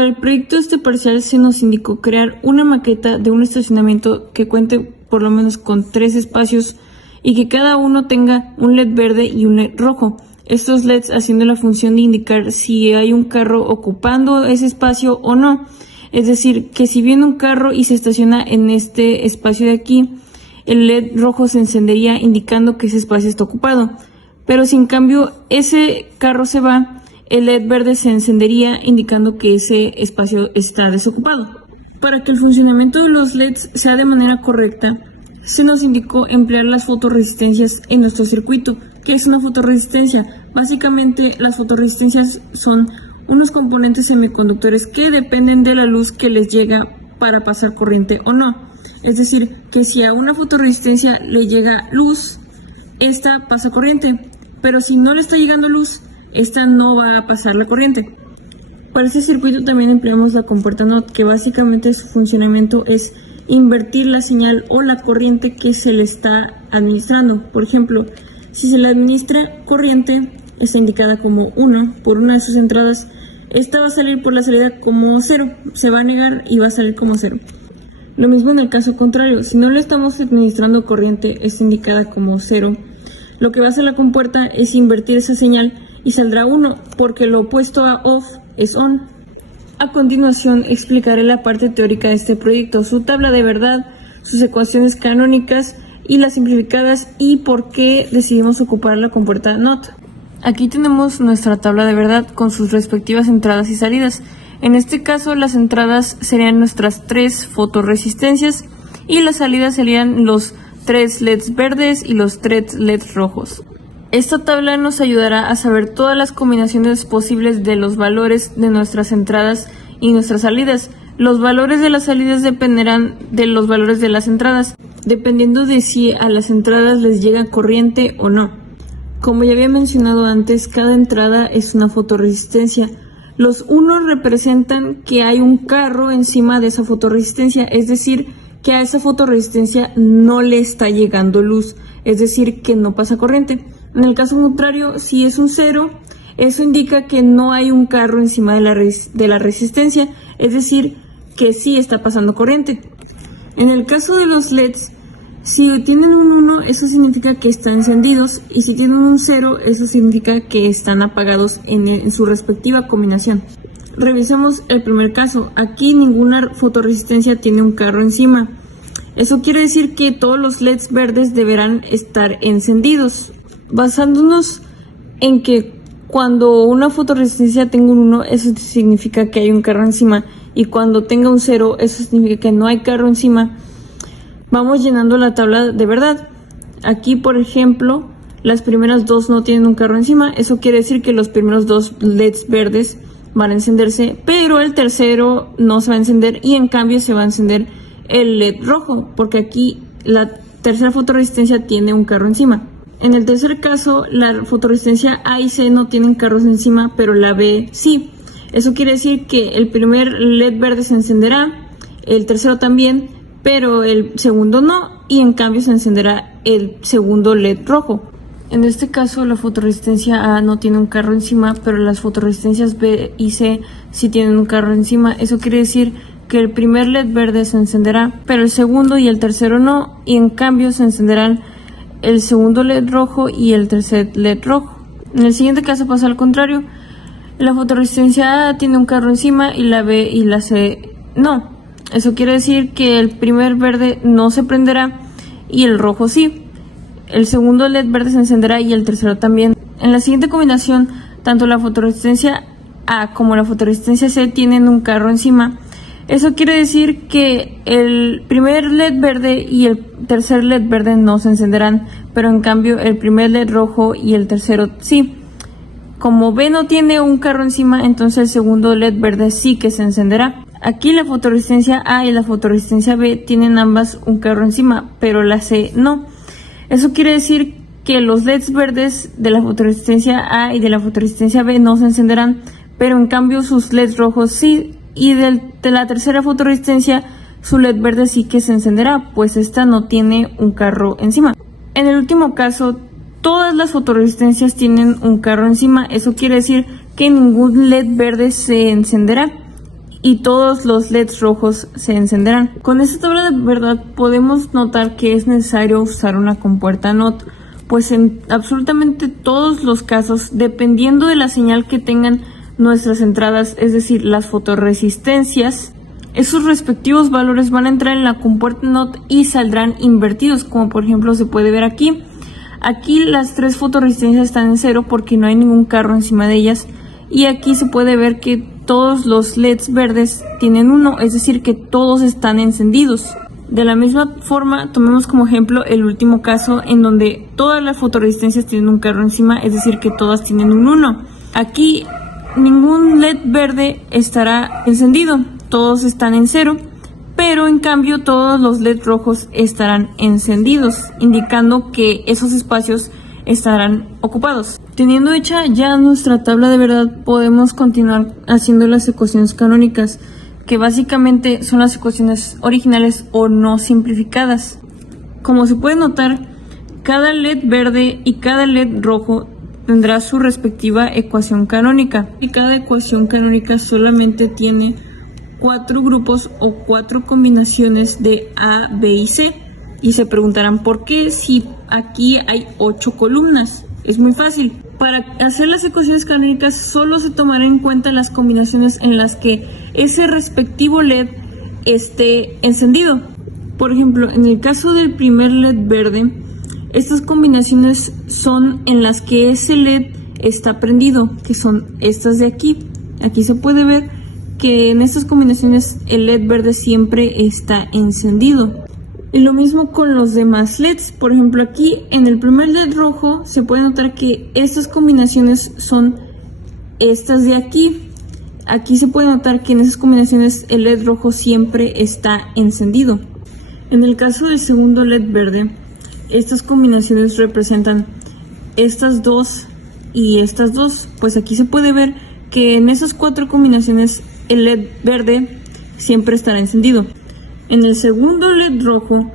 Para el proyecto parcial se nos indicó crear una maqueta de un estacionamiento que cuente por lo menos con 3 espacios y que cada uno tenga un LED verde y un LED rojo. Estos LEDs haciendo la función de indicar si hay un carro ocupando ese espacio o no. Es decir, que si viene un carro y se estaciona en este espacio de aquí, el LED rojo se encendería indicando que ese espacio está ocupado. Pero si en cambio ese carro se va, el LED verde se encendería indicando que ese espacio está desocupado. Para que el funcionamiento de los LEDs sea de manera correcta, se nos indicó emplear las fotorresistencias en nuestro circuito. ¿Qué es una fotorresistencia? Básicamente las fotorresistencias son unos componentes semiconductores que dependen de la luz que les llega para pasar corriente o no. Es decir, que si a una fotorresistencia le llega luz, esta pasa corriente, pero si no le está llegando luz, esta no va a pasar la corriente. Para este circuito también empleamos la compuerta NOT, que básicamente su funcionamiento es invertir la señal o la corriente que se le está administrando. Por ejemplo, si se le administra corriente, está indicada como 1 por una de sus entradas, esta va a salir por la salida como 0, se va a negar y va a salir como 0. Lo mismo en el caso contrario, si no le estamos administrando corriente, está indicada como 0. Lo que va a hacer la compuerta es invertir esa señal y saldrá 1, porque lo opuesto a off es on. A continuación explicaré la parte teórica de este proyecto, su tabla de verdad, sus ecuaciones canónicas y las simplificadas y por qué decidimos ocupar la compuerta NOT. Aquí tenemos nuestra tabla de verdad con sus respectivas entradas y salidas. En este caso las entradas serían nuestras 3 fotorresistencias y las salidas serían los 3 LEDs verdes y los 3 LEDs rojos. Esta tabla nos ayudará a saber todas las combinaciones posibles de los valores de nuestras entradas y nuestras salidas. Los valores de las salidas dependerán de los valores de las entradas, dependiendo de si a las entradas les llega corriente o no. Como ya había mencionado antes, cada entrada es una fotorresistencia. Los unos representan que hay un carro encima de esa fotorresistencia, es decir, que a esa fotorresistencia no le está llegando luz, es decir, que no pasa corriente. En el caso contrario, si es un 0, eso indica que no hay un carro encima de la resistencia, es decir, que sí está pasando corriente. En el caso de los LEDs, si tienen un 1, eso significa que están encendidos, y si tienen un 0, eso significa que están apagados en su respectiva combinación. Revisemos el primer caso. Aquí ninguna fotorresistencia tiene un carro encima. Eso quiere decir que todos los LEDs verdes deberán estar encendidos. Basándonos en que cuando una fotorresistencia tenga un 1, eso significa que hay un carro encima, y cuando tenga un 0, eso significa que no hay carro encima. Vamos llenando la tabla de verdad. Aquí, por ejemplo, las primeras 2 no tienen un carro encima. Eso quiere decir que los primeros 2 LEDs verdes van a encenderse, pero el tercero no se va a encender y en cambio se va a encender el LED rojo, porque aquí la tercera fotorresistencia tiene un carro encima. En el tercer caso, la fotorresistencia A y C no tienen carros encima, pero la B sí. Eso quiere decir que el primer LED verde se encenderá, el tercero también, pero el segundo no, y en cambio se encenderá el segundo LED rojo. En este caso la fotorresistencia A no tiene un carro encima, pero las fotorresistencias B y C sí tienen un carro encima. Eso quiere decir que el primer LED verde se encenderá, pero el segundo y el tercero no, y en cambio se encenderán el segundo LED rojo y el tercer LED rojo. En el siguiente caso pasa al contrario. La fotorresistencia A tiene un carro encima y la B y la C no. Eso quiere decir que el primer verde no se prenderá y el rojo sí. El segundo LED verde se encenderá y el tercero también. En la siguiente combinación, tanto la fotorresistencia A como la fotorresistencia C tienen un carro encima. Eso quiere decir que el primer LED verde y el tercer LED verde no se encenderán, pero en cambio el primer LED rojo y el tercero sí. Como B no tiene un carro encima, entonces el segundo LED verde sí que se encenderá. Aquí la fotorresistencia A y la fotorresistencia B tienen ambas un carro encima, pero la C no. Eso quiere decir que los LEDs verdes de la fotorresistencia A y de la fotorresistencia B no se encenderán, pero en cambio sus LEDs rojos sí, y de la tercera fotorresistencia su LED verde sí que se encenderá, pues esta no tiene un carro encima. En el último caso, todas las fotorresistencias tienen un carro encima. Eso quiere decir que ningún LED verde se encenderá y todos los LEDs rojos se encenderán. Con esta tabla de verdad podemos notar que es necesario usar una compuerta NOT, pues en absolutamente todos los casos, dependiendo de la señal que tengan nuestras entradas, es decir, las fotorresistencias, esos respectivos valores van a entrar en la compuerta NOT y saldrán invertidos, como por ejemplo se puede ver aquí. Aquí las tres fotorresistencias están en 0 porque no hay ningún carro encima de ellas, y aquí se puede ver que todos los LEDs verdes tienen 1, es decir que todos están encendidos. De la misma forma, tomemos como ejemplo el último caso en donde todas las fotorresistencias tienen un carro encima, es decir que todas tienen un 1. Aquí ningún LED verde estará encendido, todos están en 0, pero en cambio todos los LED rojos estarán encendidos, indicando que esos espacios estarán ocupados. Teniendo hecha ya nuestra tabla de verdad, podemos continuar haciendo las ecuaciones canónicas, que básicamente son las ecuaciones originales o no simplificadas. Como se puede notar, cada LED verde y cada LED rojo tendrá su respectiva ecuación canónica, y cada ecuación canónica solamente tiene 4 grupos o 4 combinaciones de A, B y C. Y se preguntarán por qué si aquí hay 8 columnas. Es muy fácil. Para hacer las ecuaciones canónicas solo se tomarán en cuenta las combinaciones en las que ese respectivo LED esté encendido. Por ejemplo, en el caso del primer LED verde, estas combinaciones son en las que ese LED está prendido, que son estas de aquí. Aquí se puede ver que en estas combinaciones el LED verde siempre está encendido. Y lo mismo con los demás LEDs. Por ejemplo, aquí en el primer LED rojo se puede notar que estas combinaciones son estas de aquí. Aquí se puede notar que en esas combinaciones el LED rojo siempre está encendido. En el caso del segundo LED verde, estas combinaciones representan estas dos y estas dos. Pues aquí se puede ver que en esas 4 combinaciones el LED verde siempre estará encendido. En el segundo LED rojo,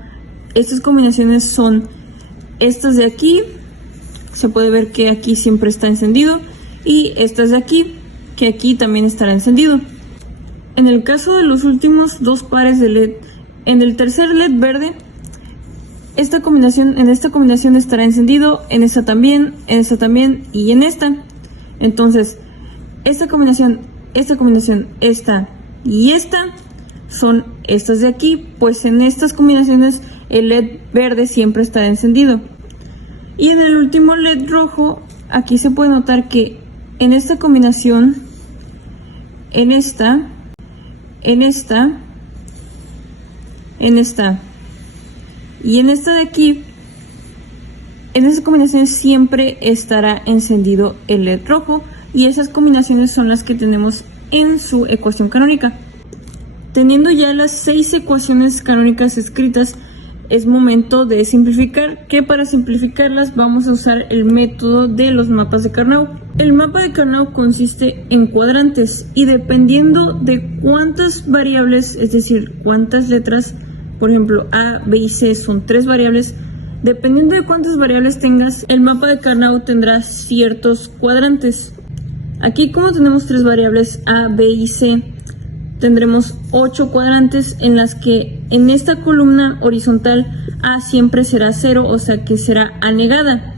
estas combinaciones son estas de aquí, se puede ver que aquí siempre está encendido, y estas de aquí, que aquí también estará encendido. En el caso de los últimos 2 pares de LED, en el tercer LED verde, en esta combinación estará encendido, en esta también y en esta. Entonces, esta y esta son estas de aquí, pues en estas combinaciones el LED verde siempre está encendido. Y en el último LED rojo, aquí se puede notar que en esta combinación, en esta y en esta de aquí, en esas combinaciones siempre estará encendido el LED rojo, y esas combinaciones son las que tenemos en su ecuación canónica. Teniendo ya las 6 ecuaciones canónicas escritas, es momento de simplificar, que para simplificarlas vamos a usar el método de los mapas de Karnaugh. El mapa de Karnaugh consiste en cuadrantes, y dependiendo de cuántas variables, es decir, cuántas letras, por ejemplo A, B y C son 3 variables, dependiendo de cuántas variables tengas, el mapa de Karnaugh tendrá ciertos cuadrantes. Aquí, como tenemos 3 variables A, B y C, tendremos 8 cuadrantes en las que en esta columna horizontal A siempre será 0, o sea que será A negada.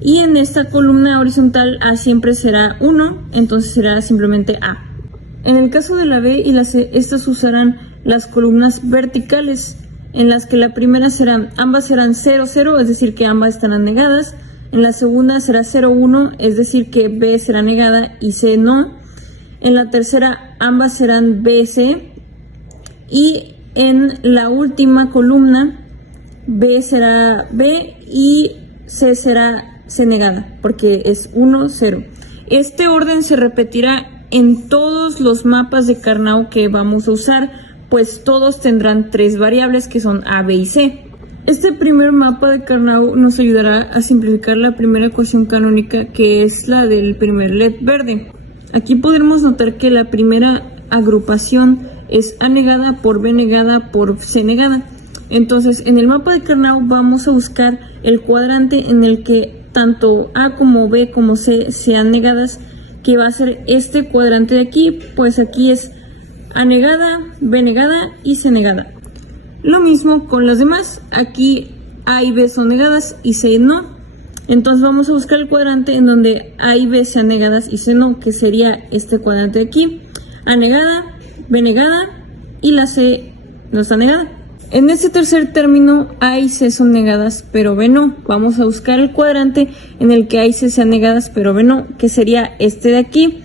Y en esta columna horizontal A siempre será 1, entonces será simplemente A. En el caso de la B y la C, estas usarán las columnas verticales, en las que la primera ambas serán 0, 0, es decir que ambas estarán negadas. En la segunda será 0, 1, es decir que B será negada y C no. En la tercera ambas serán B, C. Y en la última columna B será B y C será C negada, porque es 1, 0. Este orden se repetirá en todos los mapas de Karnaugh que vamos a usar, pues todos tendrán 3 variables que son A, B y C. Este primer mapa de Karnaugh nos ayudará a simplificar la primera ecuación canónica, que es la del primer LED verde. Aquí podremos notar que la primera agrupación es A negada por B negada por C negada. Entonces, en el mapa de Karnaugh vamos a buscar el cuadrante en el que tanto A como B como C sean negadas, que va a ser este cuadrante de aquí. Pues aquí es A negada, B negada y C negada. Lo mismo con las demás. Aquí A y B son negadas y C no. Entonces vamos a buscar el cuadrante en donde A y B sean negadas y C no, que sería este cuadrante de aquí. A negada, B negada y la C no está negada. En este tercer término A y C son negadas pero B no. Vamos a buscar el cuadrante en el que A y C sean negadas pero B no, que sería este de aquí.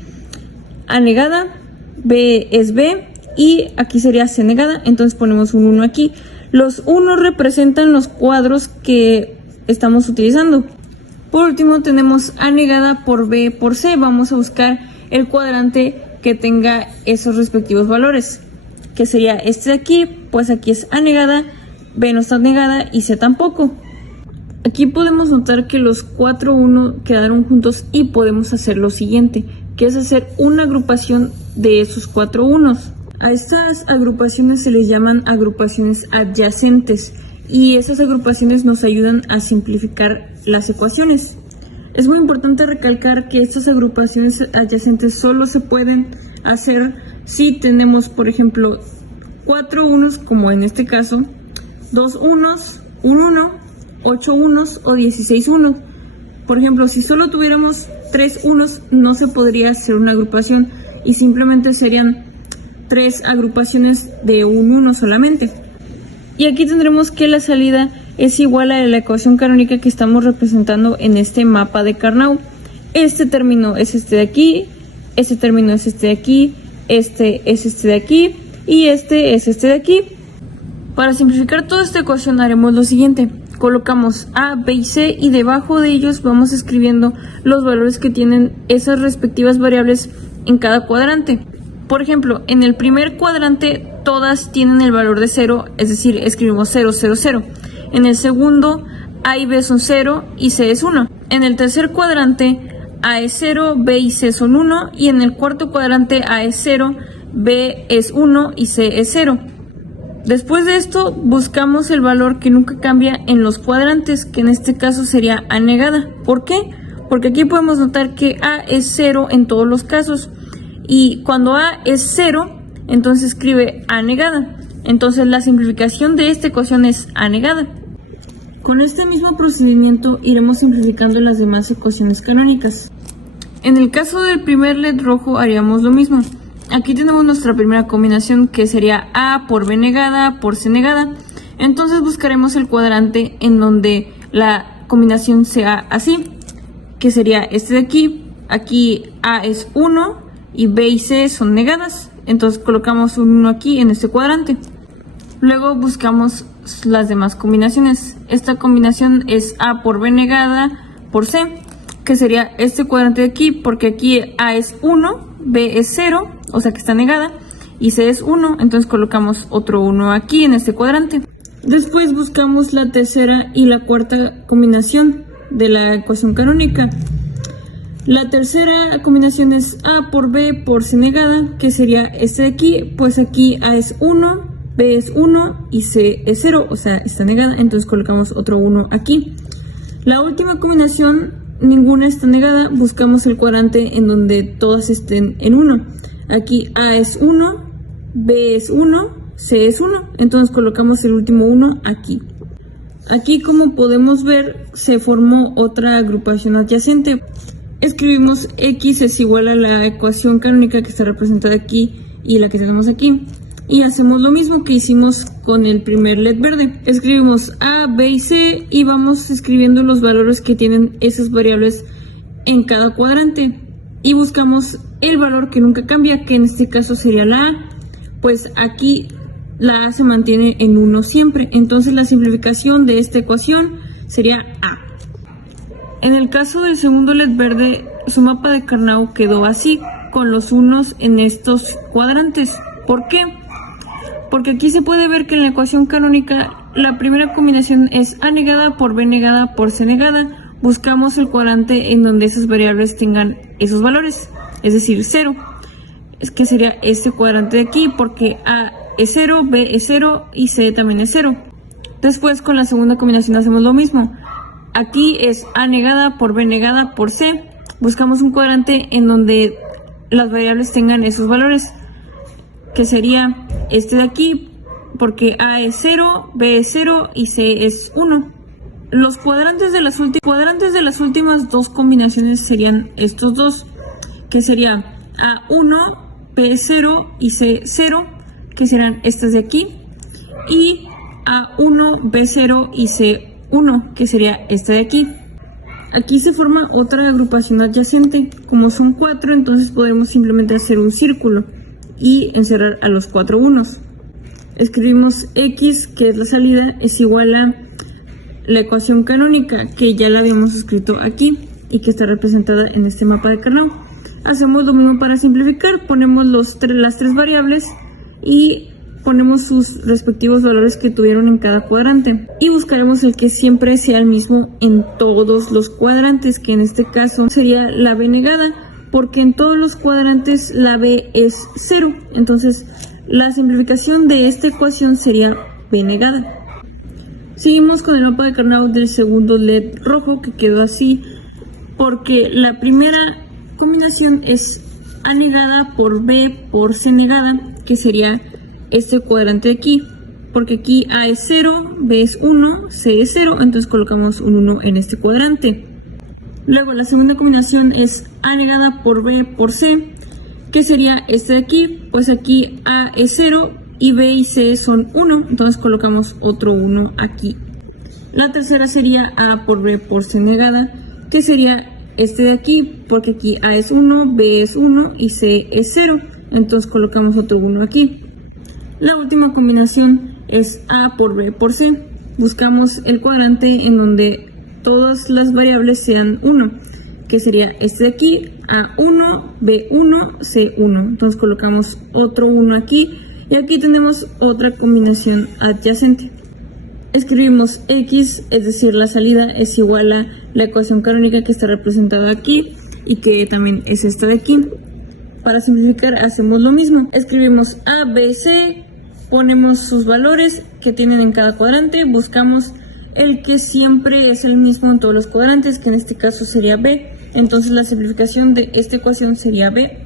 A negada, B es B y aquí sería C negada, entonces ponemos un 1 aquí. Los 1 representan los cuadros que estamos utilizando. Por último tenemos A negada por B por C. Vamos a buscar el cuadrante que tenga esos respectivos valores, que sería este de aquí. Pues aquí es A negada, B no está negada y C tampoco. Aquí podemos notar que los 4 1 quedaron juntos y podemos hacer lo siguiente, que es hacer una agrupación de esos 4 unos. A estas agrupaciones se les llaman agrupaciones adyacentes y esas agrupaciones nos ayudan a simplificar las ecuaciones. Es muy importante recalcar que estas agrupaciones adyacentes solo se pueden hacer si tenemos, por ejemplo, 4 unos, como en este caso, 2 unos, un 1, 8 unos o 16 unos. Por ejemplo, si solo tuviéramos 3 unos, no se podría hacer una agrupación y simplemente serían 3 agrupaciones de un 1 solamente. Y aquí tendremos que la salida es igual a la ecuación canónica que estamos representando en este mapa de Carnot. Este término es este de aquí, este término es este de aquí, este es este de aquí y este es este de aquí. Para simplificar toda esta ecuación haremos lo siguiente. Colocamos A, B y C y debajo de ellos vamos escribiendo los valores que tienen esas respectivas variables en cada cuadrante. Por ejemplo, en el primer cuadrante todas tienen el valor de 0, es decir, escribimos 0, 0, 0. En el segundo, A y B son 0 y C es 1. En el tercer cuadrante, A es 0, B y C son 1. Y en el cuarto cuadrante, A es 0, B es 1 y C es 0. Después de esto, buscamos el valor que nunca cambia en los cuadrantes, que en este caso sería A negada. ¿Por qué? Porque aquí podemos notar que A es 0 en todos los casos. Y cuando A es 0, entonces escribe A negada. Entonces la simplificación de esta ecuación es A negada. Con este mismo procedimiento iremos simplificando las demás ecuaciones canónicas. En el caso del primer LED rojo haríamos lo mismo. Aquí tenemos nuestra primera combinación, que sería A por B negada por C negada. Entonces buscaremos el cuadrante en donde la combinación sea así, que sería este de aquí. Aquí A es 1 y B y C son negadas, entonces colocamos un 1 aquí en este cuadrante. Luego buscamos las demás combinaciones. Esta combinación es A por B negada por C, que sería este cuadrante de aquí, porque aquí A es 1, B es 0, o sea que está negada, y C es 1, entonces colocamos otro 1 aquí en este cuadrante. Después buscamos la tercera y la cuarta combinación de la ecuación canónica. La tercera combinación es A por B por C negada, que sería este de aquí, pues aquí A es 1, B es 1 y C es 0, o sea está negada, entonces colocamos otro 1 aquí. La última combinación, ninguna está negada, buscamos el cuadrante en donde todas estén en 1. Aquí A es 1, B es 1, C es 1, entonces colocamos el último 1 aquí. Aquí, como podemos ver, se formó otra agrupación adyacente. Escribimos X es igual a la ecuación canónica que está representada aquí y la que tenemos aquí. Y hacemos lo mismo que hicimos con el primer LED verde. Escribimos A, B y C y vamos escribiendo los valores que tienen esas variables en cada cuadrante. Y buscamos el valor que nunca cambia, que en este caso sería la A. Pues aquí la A se mantiene en 1 siempre. Entonces la simplificación de esta ecuación sería A. En el caso del segundo LED verde, su mapa de Carnot quedó así, con los unos en estos cuadrantes. ¿Por qué? Porque aquí se puede ver que en la ecuación canónica la primera combinación es A negada por B negada por C negada. Buscamos el cuadrante en donde esas variables tengan esos valores, es decir, 0. Es que sería este cuadrante de aquí, porque A es 0, B es 0 y C también es 0. Después con la segunda combinación hacemos lo mismo. Aquí es A negada por B negada por C. Buscamos un cuadrante en donde las variables tengan esos valores. que sería este de aquí, porque A es 0, B es 0 y C es 1. Los cuadrantes de las últimas dos combinaciones serían estos dos, que sería A1, B0 y C0, que serán estas de aquí, y A1, B0 y C1, que sería esta de aquí. Aquí se forma otra agrupación adyacente. Como son 4, entonces podemos simplemente hacer un círculo y encerrar a los 4 unos. Escribimos X, que es la salida, es igual a la ecuación canónica, que ya la habíamos escrito aquí y que está representada en este mapa de Carnot. Hacemos lo mismo para simplificar, ponemos las tres variables y ponemos sus respectivos valores que tuvieron en cada cuadrante y buscaremos el que siempre sea el mismo en todos los cuadrantes, que en este caso sería la B negada, porque en todos los cuadrantes la B es 0. Entonces la simplificación de esta ecuación sería B negada. Seguimos con el mapa de Carnot del segundo LED rojo, que quedó así porque la primera combinación es A negada por B por C negada, que sería este cuadrante de aquí, porque aquí A es 0, B es 1, C es 0, entonces colocamos un 1 en este cuadrante. Luego la segunda combinación es A negada por B por C, que sería este de aquí, pues aquí A es 0 y B y C son 1, entonces colocamos otro 1 aquí. La tercera sería A por B por C negada, que sería este de aquí, porque aquí A es 1, B es 1 y C es 0, entonces colocamos otro 1 aquí. La última combinación es A por B por C. Buscamos el cuadrante en donde todas las variables sean 1, que sería este de aquí, A1, B1, C1. Entonces colocamos otro 1 aquí y aquí tenemos otra combinación adyacente. Escribimos X, es decir, la salida es igual a la ecuación canónica que está representada aquí y que también es esta de aquí. Para simplificar hacemos lo mismo. Escribimos A, B, C, ponemos sus valores que tienen en cada cuadrante, buscamos el que siempre es el mismo en todos los cuadrantes, que en este caso sería B. Entonces la simplificación de esta ecuación sería B.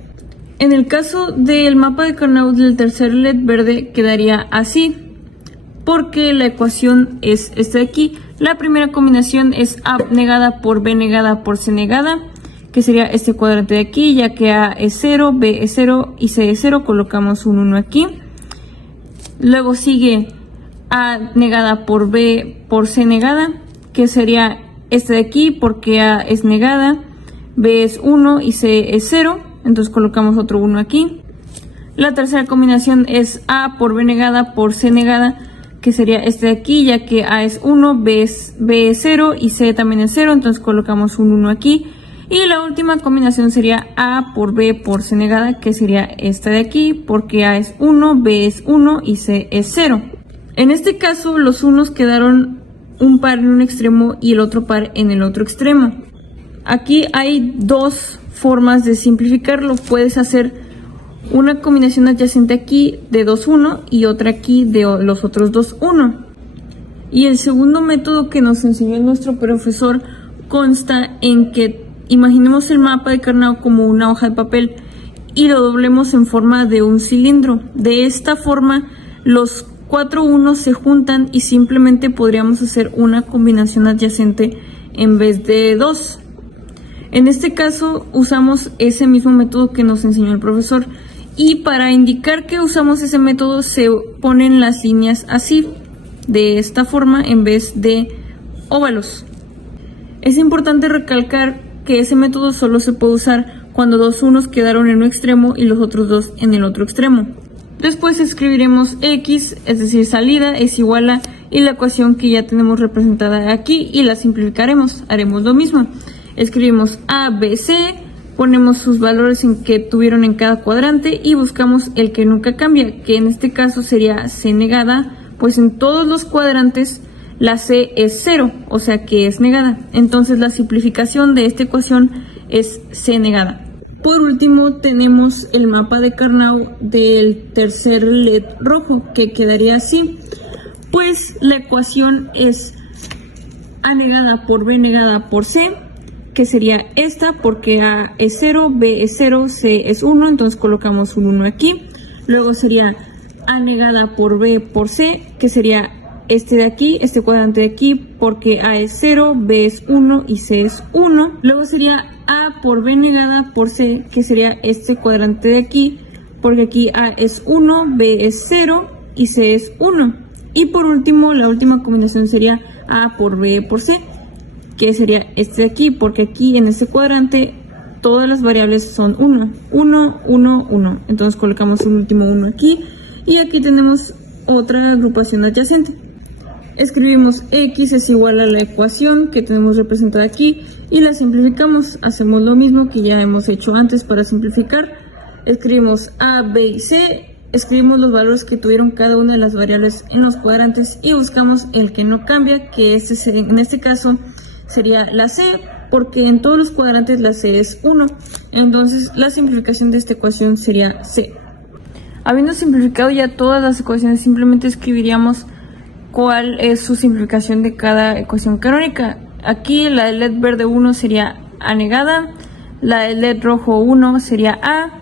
En el caso del mapa de Carnot del tercer LED verde quedaría así, porque la ecuación es esta de aquí. La primera combinación es A negada por B negada por C negada, que sería este cuadrante de aquí, ya que A es 0, B es 0 y C es 0, colocamos un 1 aquí. Luego sigue A negada por B por C negada, que sería este de aquí, porque A es negada, B es 1 y C es 0, entonces colocamos otro 1 aquí. La tercera combinación es A por B negada por C negada, que sería este de aquí, ya que A es 1, B es 0 y C también es 0, entonces colocamos un 1 aquí. Y la última combinación sería A por B por C negada, que sería esta de aquí, porque A es 1, B es 1 y C es 0. En este caso los unos quedaron un par en un extremo y el otro par en el otro extremo. Aquí hay dos formas de simplificarlo. Puedes hacer una combinación adyacente aquí de 2, 1 y otra aquí de los otros 2, 1. Y el segundo método que nos enseñó nuestro profesor consta en que imaginemos el mapa de Carnot como una hoja de papel y lo doblemos en forma de un cilindro. De esta forma los 4 unos se juntan y simplemente podríamos hacer una combinación adyacente en vez de 2. En este caso usamos ese mismo método que nos enseñó el profesor, y para indicar que usamos ese método se ponen las líneas así, de esta forma, en vez de óvalos. Es importante recalcar que ese método solo se puede usar cuando dos unos quedaron en un extremo y los otros dos en el otro extremo. Después escribiremos X, es decir, salida es igual a, y la ecuación que ya tenemos representada aquí, y la simplificaremos. Haremos lo mismo. Escribimos A, B, C, ponemos sus valores en que tuvieron en cada cuadrante y buscamos el que nunca cambia, que en este caso sería C negada, pues en todos los cuadrantes la C es 0, o sea que es negada. Entonces la simplificación de esta ecuación es C negada. Por último tenemos el mapa de Carnot del tercer LED rojo, que quedaría así. Pues la ecuación es A negada por B negada por C, que sería esta, porque A es 0, B es 0, C es 1, entonces colocamos un 1 aquí. Luego sería A negada por B por C, que sería este de aquí, este cuadrante de aquí, porque A es 0, B es 1 y C es 1. Luego sería A por B negada por C, que sería este cuadrante de aquí, porque aquí A es 1, B es 0 y C es 1. Y por último, la última combinación sería A por B por C, que sería este de aquí, porque aquí en este cuadrante todas las variables son 1, 1, 1, 1. Entonces colocamos un último 1 aquí y aquí tenemos otra agrupación adyacente. Escribimos x es igual a la ecuación que tenemos representada aquí y la simplificamos. Hacemos lo mismo que ya hemos hecho antes para simplificar. Escribimos a, b y c, escribimos los valores que tuvieron cada una de las variables en los cuadrantes y buscamos el que no cambia, que en este caso sería la c, porque en todos los cuadrantes la c es 1. Entonces la simplificación de esta ecuación sería c. Habiendo simplificado ya todas las ecuaciones, simplemente escribiríamos cuál es su simplificación de cada ecuación canónica. Aquí la del LED verde 1 sería A negada, la del LED rojo 1 sería A,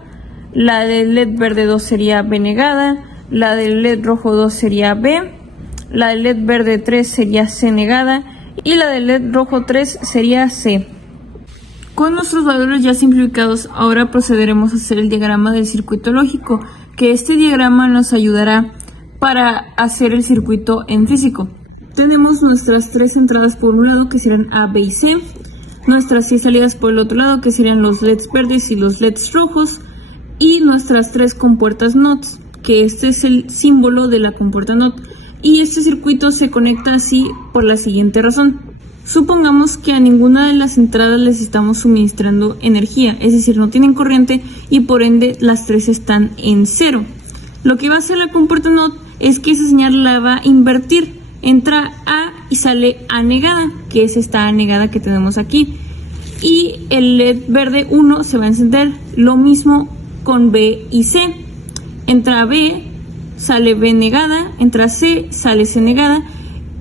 la del LED verde 2 sería B negada, la del LED rojo 2 sería B, la del LED verde 3 sería C negada y la del LED rojo 3 sería C. Con nuestros valores ya simplificados, ahora procederemos a hacer el diagrama del circuito lógico, que este diagrama nos ayudará para hacer el circuito en físico. Tenemos nuestras 3 entradas por un lado, que serían A, B y C, nuestras 6 salidas por el otro lado, que serían los LEDs verdes y los LEDs rojos, y nuestras 3 compuertas NOT, que este es el símbolo de la compuerta NOT. Y este circuito se conecta así por la siguiente razón. Supongamos que a ninguna de las entradas les estamos suministrando energía, es decir, no tienen corriente y por ende las 3 están en 0. Lo que va a hacer la compuerta NOT es que esa señal la va a invertir. Entra A y sale A negada, que es esta A negada que tenemos aquí. Y el LED verde 1 se va a encender. Lo mismo con B y C. Entra B, sale B negada, entra C, sale C negada.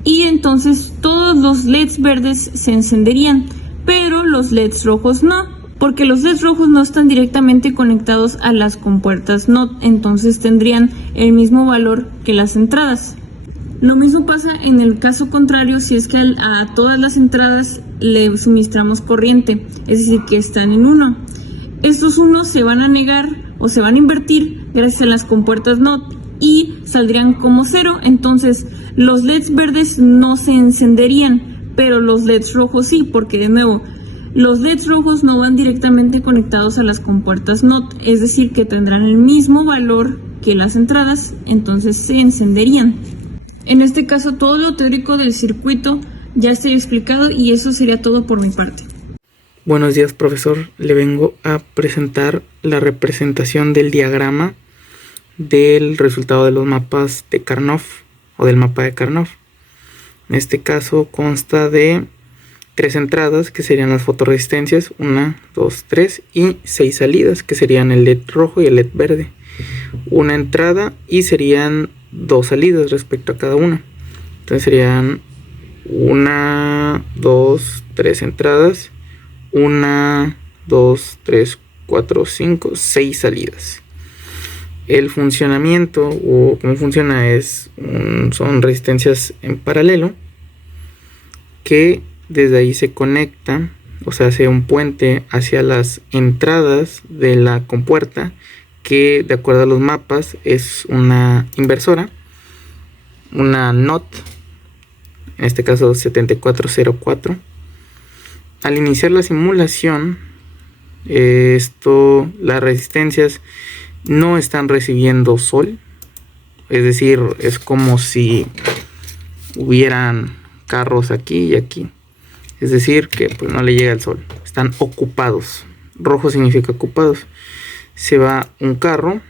Y entonces todos los LEDs verdes se encenderían, pero los LEDs rojos no, porque los LEDs rojos no están directamente conectados a las compuertas NOT, entonces tendrían el mismo valor que las entradas. Lo mismo pasa en el caso contrario si es que a todas las entradas le suministramos corriente, es decir, que están en 1. Estos unos se van a negar o se van a invertir gracias a las compuertas NOT y saldrían como 0, entonces los LEDs verdes no se encenderían, pero los LEDs rojos sí, porque de nuevo, los LEDs rojos no van directamente conectados a las compuertas NOT, es decir, que tendrán el mismo valor que las entradas, entonces se encenderían. En este caso, todo lo teórico del circuito ya está explicado y eso sería todo por mi parte. Buenos días, profesor. Le vengo a presentar la representación del diagrama del resultado de los mapas de Karnoff o del mapa de Karnoff. En este caso consta de 3 entradas que serían las fotoresistencias, 1, 2, 3 y 6 salidas que serían el LED rojo y el LED verde. Una entrada y serían 2 salidas respecto a cada una. Entonces serían 1, 2, 3 entradas, 1, 2, 3, 4, 5, 6 salidas. El funcionamiento o cómo funciona son resistencias en paralelo que desde ahí se conecta, o sea, hace un puente hacia las entradas de la compuerta, que de acuerdo a los mapas es una inversora, una NOT, en este caso 7404. Al iniciar la simulación, las resistencias no están recibiendo sol, es decir, es como si hubieran carros aquí y aquí, es decir, que pues no le llega el sol, están ocupados. Rojo significa ocupados. Se va un carro,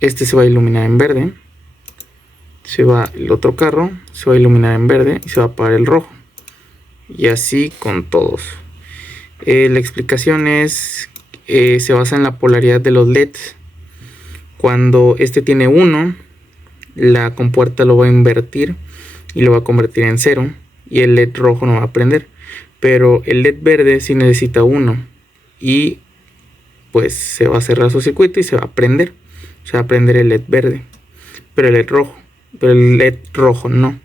este se va a iluminar en verde, se va el otro carro, se va a iluminar en verde y se va a apagar el rojo, y así con todos. La explicación se basa en la polaridad de los LEDs. Cuando este tiene 1, la compuerta lo va a invertir y lo va a convertir en 0, y el LED rojo no va a prender, pero el LED verde sí necesita 1 y pues se va a cerrar su circuito y se va a prender. se va a prender el LED verde, pero el LED rojo no.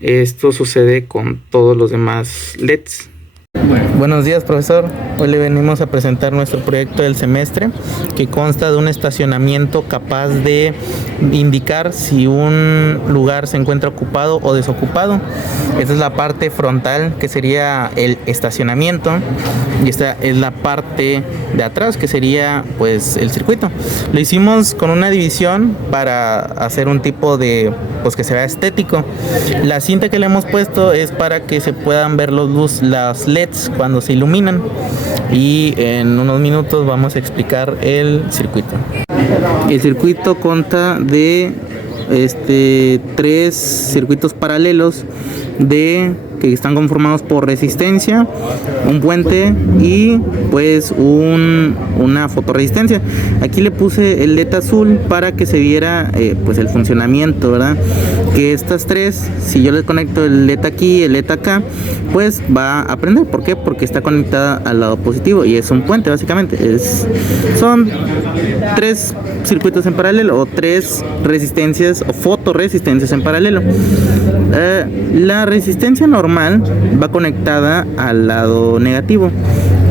Esto sucede con todos los demás LEDs. Buenos días, profesor. Hoy le venimos a presentar nuestro proyecto del semestre, que consta de un estacionamiento capaz de indicar si un lugar se encuentra ocupado o desocupado. Esta es la parte frontal, que sería el estacionamiento, y esta es la parte de atrás, que sería pues el circuito. Lo hicimos con una división para hacer un tipo de, pues, que se vea estético. La cinta que le hemos puesto es para que se puedan ver las LEDs cuando se iluminan, y en unos minutos vamos a explicar el circuito. El circuito consta de 3 circuitos paralelos que están conformados por resistencia, un puente y pues una fotorresistencia. Aquí le puse el LED azul para que se viera pues el funcionamiento, ¿verdad? Que estas 3, si yo le conecto el LED aquí, el LED acá, pues va a prender. ¿Por qué? Porque está conectada al lado positivo y es un puente básicamente. Son 3 circuitos en paralelo, o 3 resistencias o fotorresistencias en paralelo. La resistencia normal va conectada al lado negativo.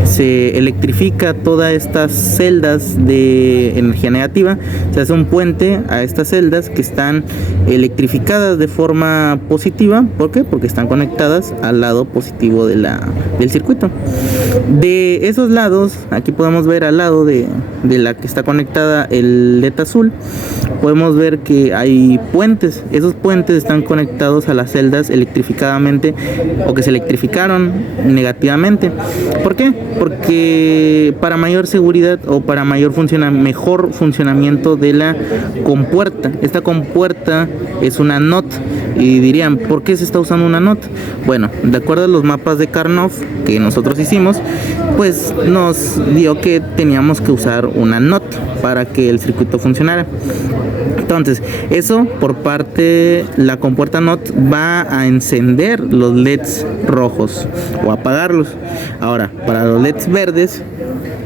Se electrifica todas estas celdas de energía negativa, se hace un puente a estas celdas que están electrificadas de forma positiva. ¿Por qué? Porque están conectadas al lado positivo del circuito. De esos lados, aquí podemos ver al lado de la que está conectada el LED azul, podemos ver que hay puentes. Esos puentes están conectados a las celdas electrificadamente, o que se electrificaron negativamente. ¿Por qué? Porque para mayor seguridad o para mejor funcionamiento de la compuerta. Esta compuerta es una NOT. Y dirían, ¿por qué se está usando una NOT? Bueno, de acuerdo a los mapas de Karnoff que nosotros hicimos, pues nos dio que teníamos que usar una NOT para que el circuito funcionara. Entonces, eso por parte, la compuerta NOT va a encender los LEDs rojos o apagarlos. Ahora, para los LEDs verdes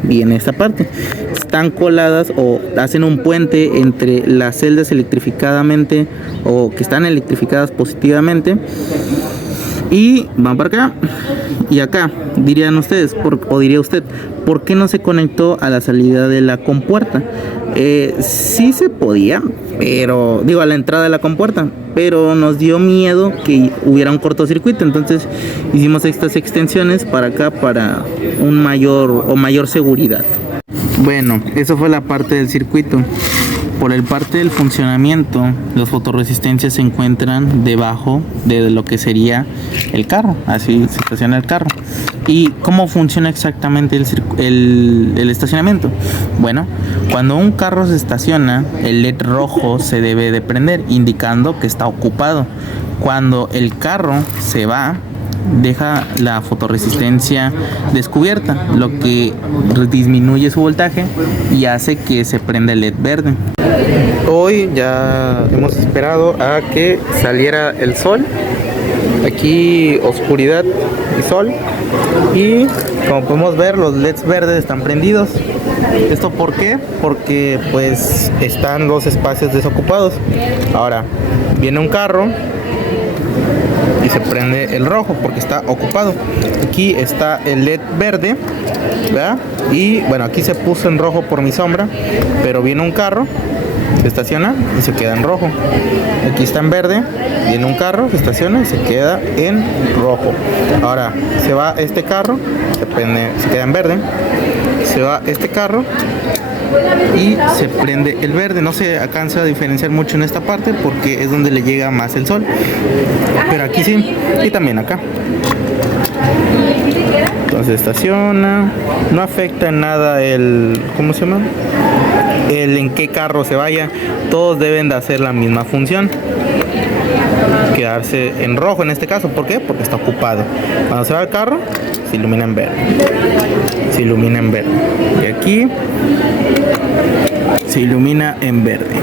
viene esta parte. Están coladas o hacen un puente entre las celdas electrificadamente, o que están electrificadas positivamente, y van para acá y acá. Dirían ustedes, o diría usted, ¿por qué no se conectó a la salida de la compuerta? Sí se podía, pero a la entrada de la compuerta, pero nos dio miedo que hubiera un cortocircuito. Entonces hicimos estas extensiones para acá para mayor seguridad. Bueno, eso fue la parte del circuito. Por el parte del funcionamiento, las fotorresistencias se encuentran debajo de lo que sería el carro. Así se estaciona el carro. ¿Y cómo funciona exactamente el estacionamiento? Bueno, cuando un carro se estaciona, el LED rojo se debe de prender, indicando que está ocupado. Cuando el carro se va, deja la fotorresistencia descubierta, lo que disminuye su voltaje y hace que se prenda el LED verde. Hoy ya hemos esperado a que saliera el sol. Aquí oscuridad y sol, y como podemos ver, los LEDs verdes están prendidos. ¿Esto por qué? Porque pues están los espacios desocupados. Ahora viene un carro y se prende el rojo porque está ocupado. Aquí está el LED verde, ¿verdad? Y bueno, aquí se puso en rojo por mi sombra, pero viene un carro, se estaciona y se queda en rojo. Aquí está en verde, viene un carro, se estaciona y se queda en rojo. Ahora se va este carro, se queda en verde. Se va este carro y se prende el verde. No se alcanza a diferenciar mucho en esta parte porque es donde le llega más el sol, pero aquí sí, y también acá. Entonces estaciona, no afecta en nada ¿cómo se llama? En qué carro se vaya. Todos deben de hacer la misma función, quedarse en rojo en este caso. ¿Por qué? Porque está ocupado. Cuando se va el carro, se ilumina en verde. Se ilumina en verde. Y aquí se ilumina en verde.